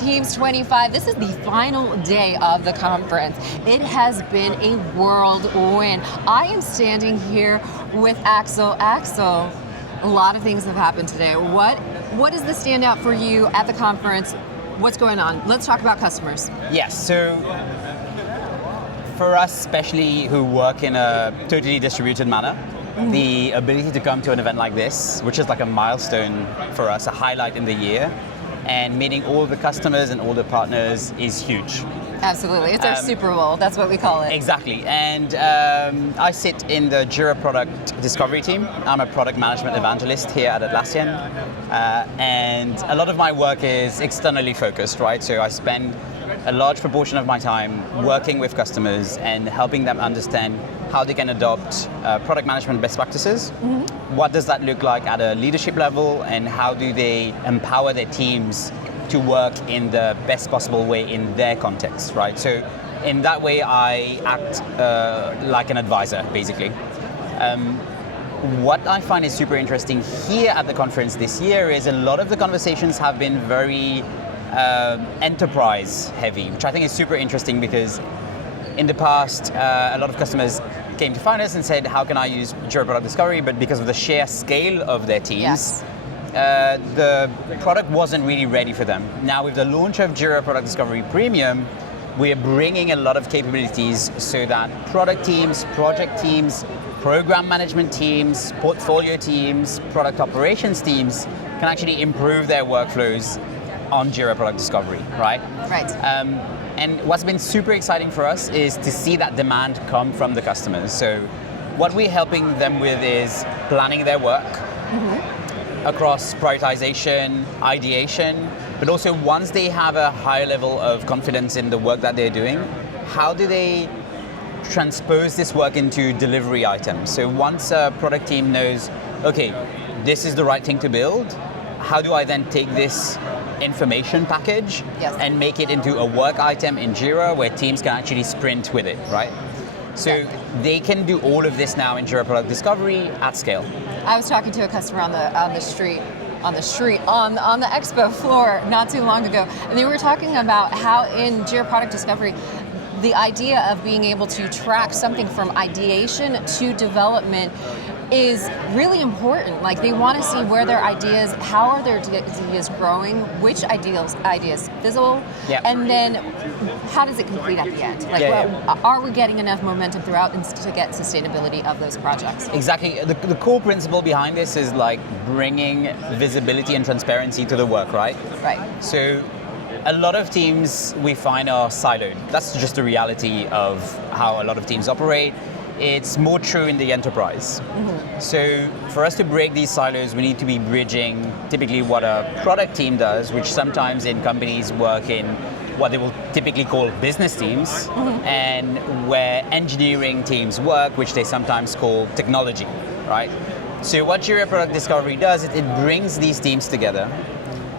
Teams 25. This is the final day of the conference. It has been a whirlwind. I am standing here with Axel. Axel, a lot of things have happened today. What is the standout for you at the conference? What's going on? Let's talk about customers. Yes, so for us, especially who work in a totally distributed manner, the ability to come to an event like this, which is like a milestone for us, a highlight in the year, and meeting all the customers and all the partners is huge. Absolutely, it's our Super Bowl, that's what we call it. Exactly, and I sit in the Jira product discovery team. I'm a product management evangelist here at Atlassian, and a lot of my work is externally focused, right? So I spend a large proportion of my time working with customers and helping them understand how they can adopt product management best practices. What does that look like at a leadership level, and how do they empower their teams to work in the best possible way in their context, right? So in that way, I act like an advisor, basically. What I find is super interesting here at the conference this year is a lot of the conversations have been very enterprise heavy, which I think is super interesting because in the past, a lot of customers came to find us and said, how can I use Jira Product Discovery? But because of the sheer scale of their teams, the product wasn't really ready for them. Now with the launch of Jira Product Discovery Premium, we're bringing a lot of capabilities so that product teams, project teams, program management teams, portfolio teams, product operations teams can actually improve their workflows on Jira Product Discovery, right? Right. And what's been super exciting for us is to see that demand come from the customers. So what we're helping them with is planning their work across prioritization, ideation, but also once they have a higher level of confidence in the work that they're doing, how do they transpose this work into delivery items? So once a product team knows, okay, this is the right thing to build, how do I then take this information package and make it into a work item in Jira where teams can actually sprint with it, right? So they can do all of this now in Jira Product Discovery at scale. I was talking to a customer on the expo floor not too long ago, and they were talking about how in Jira Product Discovery, the idea of being able to track something from ideation to development is really important. Like they want to see where their ideas, how are their ideas growing, which ideas fizzle, and then how does it complete at the end? Like, are we getting enough momentum throughout to get sustainability of those projects? Exactly. The core principle behind this is like bringing visibility and transparency to the work, right? Right. So a lot of teams we find are siloed. That's just the reality of how a lot of teams operate. It's more true in the enterprise. So for us to break these silos, we need to be bridging typically what a product team does, which sometimes in companies work in what they will typically call business teams, and where engineering teams work, which they sometimes call technology, right? So what Jira Product Discovery does is it brings these teams together,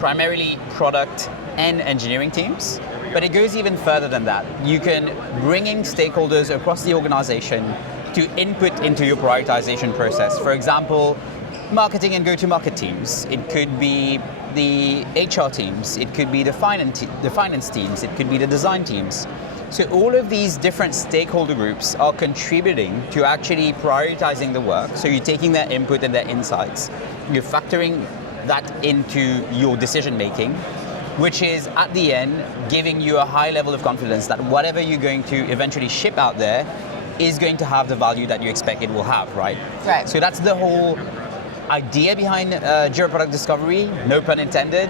primarily product and engineering teams, but it goes even further than that. You can bring in stakeholders across the organization to input into your prioritization process. For example, marketing and go-to-market teams. It could be the HR teams. It could be the finance teams. It could be the design teams. So all of these different stakeholder groups are contributing to actually prioritizing the work. So you're taking their input and their insights. You're factoring that into your decision making, which is at the end giving you a high level of confidence that whatever you're going to eventually ship out there is going to have the value that you expect it will have, right? Right. So that's the whole idea behind Jira Product Discovery, no pun intended.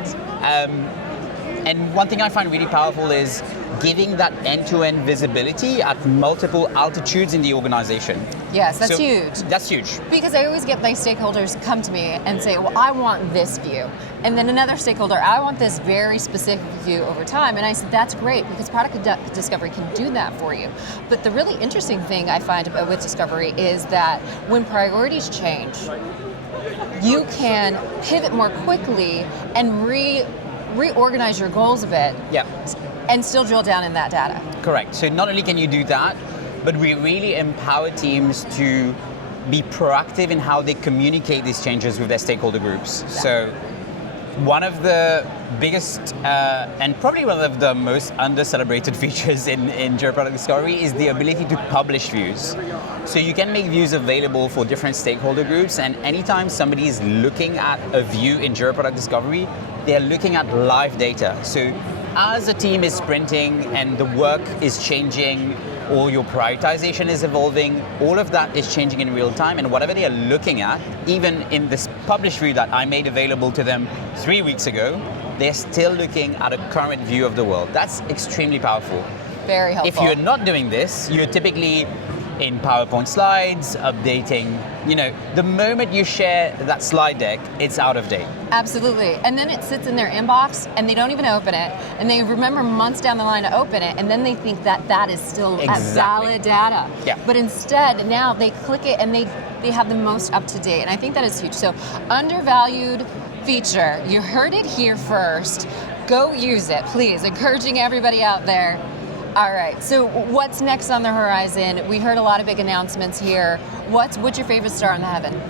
And one thing I find really powerful is giving that end-to-end visibility at multiple altitudes in the organization. Yes, that's huge. That's huge. Because I always get my stakeholders come to me and say, well, I want this view. And then another stakeholder, I want this very specific view over time. And I said, that's great, because product discovery can do that for you. But the really interesting thing I find with discovery is that when priorities change, you can pivot more quickly and reorganize your goals a bit. Yeah. And still drill down in that data. Correct. So not only can you do that, but we really empower teams to be proactive in how they communicate these changes with their stakeholder groups. Yeah. So one of the biggest and probably one of the most under-celebrated features in Jira Product Discovery is the ability to publish views. So you can make views available for different stakeholder groups, and anytime somebody is looking at a view in Jira Product Discovery, they're looking at live data. So as a team is sprinting and the work is changing, or your prioritization is evolving, all of that is changing in real time, and whatever they are looking at, even in this published view that I made available to them 3 weeks ago, they're still looking at a current view of the world. That's extremely powerful. Very helpful. If you're not doing this, you're typically in PowerPoint slides, updating. The moment you share that slide deck, it's out of date. Absolutely. And then it sits in their inbox and they don't even open it. And they remember months down the line to open it. And then they think that that is still valid data. Yeah. But instead, now they click it and they have the most up to date. And I think that is huge. So undervalued feature. You heard it here first. Go use it, please. Encouraging everybody out there. All right, so what's next on the horizon? We heard a lot of big announcements here. What's your favorite star in the heaven?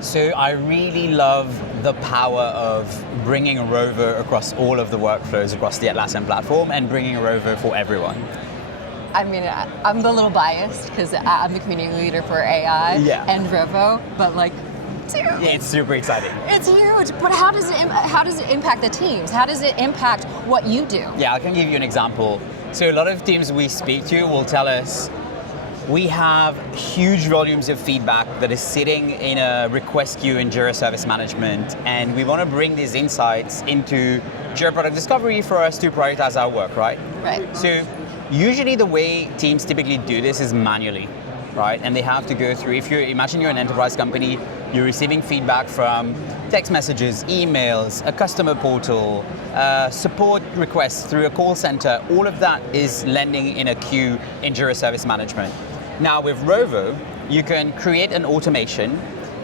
So I really love the power of bringing Rover across all of the workflows across the Atlassian platform and bringing Rover for everyone. I mean, I'm a little biased because I'm the community leader for AI and Rovo, but it's super exciting. It's huge, but how does it impact the teams? How does it impact what you do? Yeah, I can give you an example. So a lot of teams we speak to will tell us we have huge volumes of feedback that is sitting in a request queue in Jira Service Management, and we want to bring these insights into Jira Product Discovery for us to prioritize our work, right? Right. So usually the way teams typically do this is manually, right? And they have to go through, if you imagine you're an enterprise company, you're receiving feedback from text messages, emails, a customer portal, support requests through a call center. All of that is landing in a queue in Jira Service Management. Now with Rovo, you can create an automation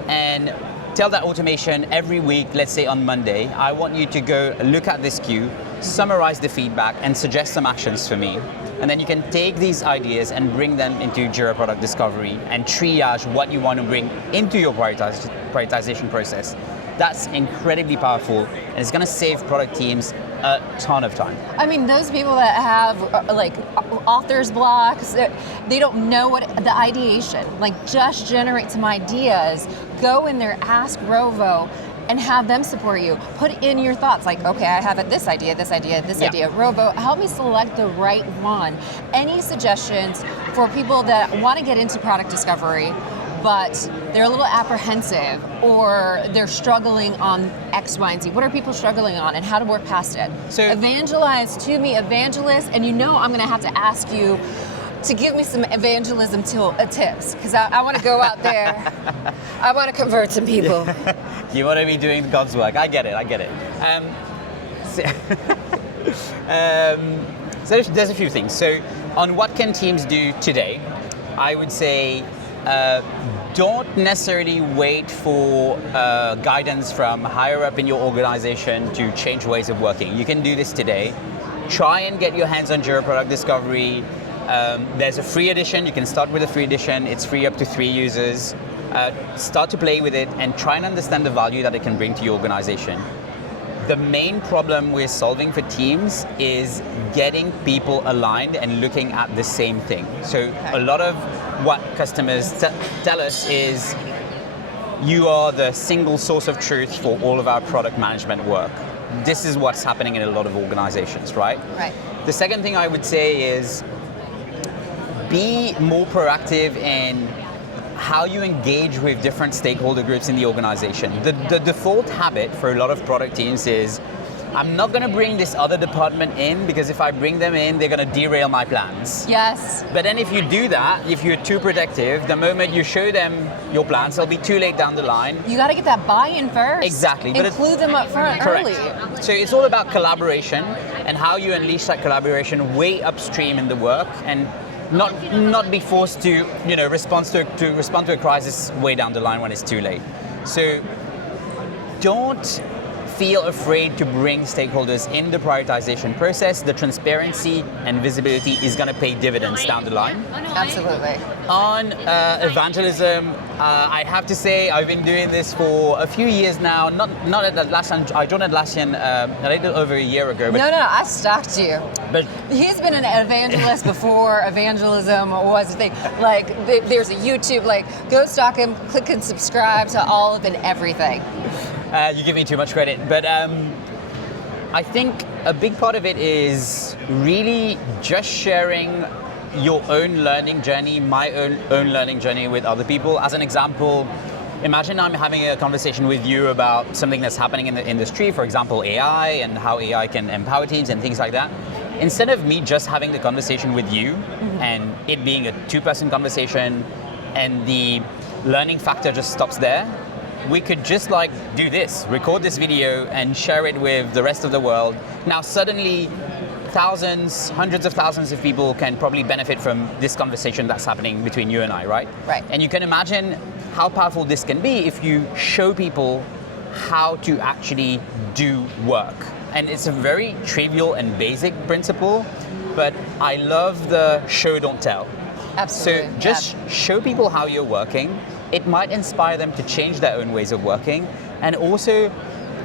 and tell that automation every week, let's say on Monday, I want you to go look at this queue, summarize the feedback, and suggest some actions for me. And then you can take these ideas and bring them into Jira Product Discovery and triage what you want to bring into your prioritization process. That's incredibly powerful, and it's going to save product teams a ton of time. I mean, those people that have author's blocks, they don't know what the ideation, just generate some ideas, go in there, ask Rovo, and have them support you. Put in your thoughts, okay, I have this idea, this idea. Rovo, help me select the right one. Any suggestions for people that want to get into product discovery, but they're a little apprehensive or they're struggling on X, Y, and Z? What are people struggling on and how to work past it? So evangelize to me, Evangelist, and I'm going to have to ask you to give me some evangelism tips, because I want to go out there. I want to convert some people. You want to be doing God's work. I get it. So there's a few things. So on what can teams do today, I would say don't necessarily wait for guidance from higher up in your organization to change ways of working. You can do this today. Try and get your hands on Jira Product Discovery. There's a free edition. You can start with a free edition. It's free up to 3 users. Start to play with it and try and understand the value that it can bring to your organization. The main problem we're solving for teams is getting people aligned and looking at the same thing. So a lot of what customers tell us is, you are the single source of truth for all of our product management work. This is what's happening in a lot of organizations, right? Right. The second thing I would say is, be more proactive in how you engage with different stakeholder groups in the organization. The default habit for a lot of product teams is, I'm not going to bring this other department in because if I bring them in, they're going to derail my plans. Yes. But then if you do that, if you're too protective, the moment you show them your plans, it'll be too late down the line. You got to get that buy-in first. Exactly. Include them up front early. So it's all about collaboration and how you unleash that collaboration way upstream in the work, and not be forced to respond to a crisis way down the line when it's too late. So don't feel afraid to bring stakeholders in the prioritization process, the transparency and visibility is going to pay dividends down the line. Absolutely. On evangelism, I have to say I've been doing this for a few years now. Not at Atlassian. I joined Atlassian a little over a year ago. But No, I stalked you. But He's been an evangelist before evangelism was a thing. Like, there's a YouTube, like, go stalk him, click and subscribe to all of and everything. you give me too much credit. But I think a big part of it is really just sharing your own learning journey, my own learning journey with other people. As an example, imagine I'm having a conversation with you about something that's happening in the industry, for example, AI and how AI can empower teams and things like that. Instead of me just having the conversation with you and it being a two-person conversation and the learning factor just stops there, we could just like do this, record this video and share it with the rest of the world. Now suddenly thousands, hundreds of thousands of people can probably benefit from this conversation that's happening between you and I, right? Right. And you can imagine how powerful this can be if you show people how to actually do work. And it's a very trivial and basic principle, but I love the show, don't tell. Absolutely. So just show people how you're working. It might inspire them to change their own ways of working, and also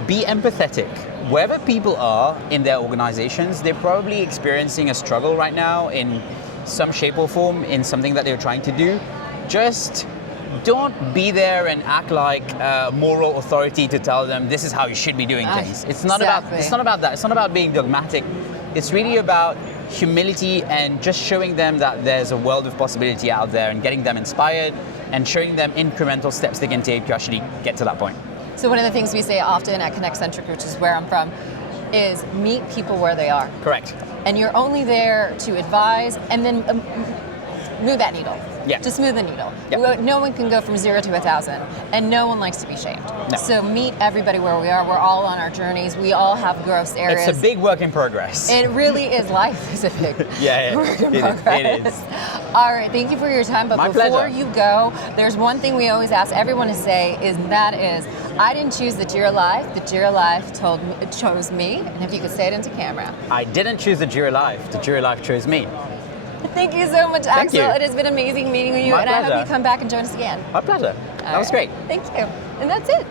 be empathetic. Wherever people are in their organizations, they're probably experiencing a struggle right now in some shape or form in something that they're trying to do. Just don't be there and act like moral authority to tell them this is how you should be doing things. It's not about that. It's not about being dogmatic. It's really about humility and just showing them that there's a world of possibility out there and getting them inspired and showing them incremental steps they can take to actually get to that point. So one of the things we say often at Connect-Centric, which is where I'm from, is meet people where they are. Correct. And you're only there to advise and then move that needle. Yeah. Just move the needle. Yep. No one can go from 0 to 1,000, and no one likes to be shamed. No. So meet everybody where we are. We're all on our journeys. We all have growth areas. It's a big work in progress. It really is. Life is a big work in progress. It is. All right, thank you for your time. But My before pleasure. you go, there's one thing we always ask everyone to say, I didn't choose the Jira Life. The Jira Life chose me. And if you could say it into camera. I didn't choose the Jira Life. The Jira Life chose me. Thank you so much, Thank Axel. you. It has been amazing meeting with you, My and I hope pleasure. you come back and join us again. My pleasure. That was great. Thank you. And that's it.